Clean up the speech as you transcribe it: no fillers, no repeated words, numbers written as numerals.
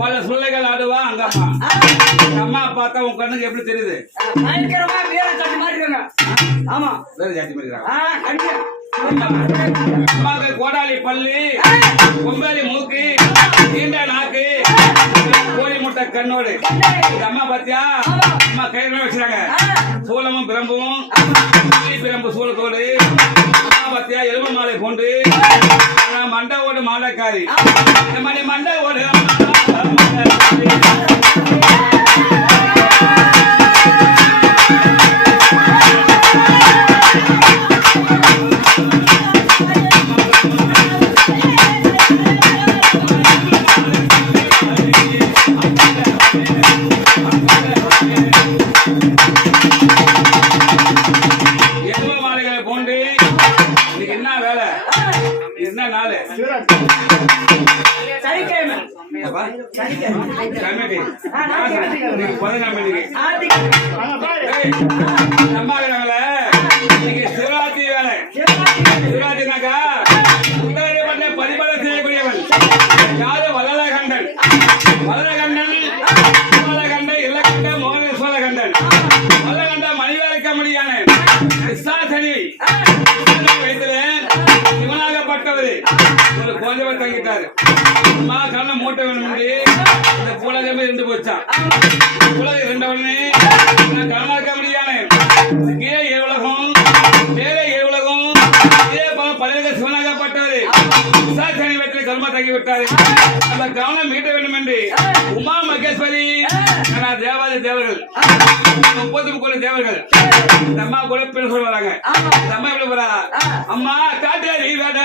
பல சொல்லைகள் ஆடுவா அந்த அம்மா பார்த்தா உன் கண்ணுக்கு எப்படி தெரியுது? பயங்கரமா வேற சாட்டி மாதிரி இருக்காங்க. ஆமா வேற சாட்டி மாதிரி இருக்காங்க. கோடாலி பல்லு, கொம்பேலி மூக்கு, நீண்ட நாக்கு, கோழி முட்டை கண்ணோடு அம்மா பாத்தியா? அம்மா கையில வச்சுறாங்க சூலமும் பிரம்பும் பிரம்பு சூலத்தோடு அம்மா பாத்தியா எலும்பு மாலை கொண்டு மண்டை ஓடு மாலைக்காரி மணி மண்டை ஓடு சிவராத்திரி வேலை சிவராத்திரினாக்கா பரிபாலனை செய்யக்கூடியவன் யாரு? வல்லகண்டன். வல்லகண்டன் இலக்கண்ட மோகன சோழகண்டன். வல்லகண்ட மணிவேலைக்க முடியான விசாசனி வைத்திருந்தேன் இவனாகப்பட்டவர் ஒரு கொஞ்சவர் தங்கிட்டாரு. அம்மா கண்ண மூட்டை வேணும் இந்த உலகமே இருந்து போச்சான். உலகம் இருந்தவனே நான் கண்ணாக்க முடியானே கீழே ஏ உலகம் மேலே ஏ உலகம் இதே பலக சிவனாகப்பட்டவர் விசாசனி வைத்திர கர்மா தங்கி விட்டாரு. அந்த கவனம் மீட்ட வேண்டும் என்று உமா மகேஸ்வரி தேவாதி தேவர்கள் 33 தேவர்கள் இந்த அம்மா கூட பேர் சொல்ல வராங்க. இந்த அம்மா எப்படி போறா? அம்மா காட்டு வேட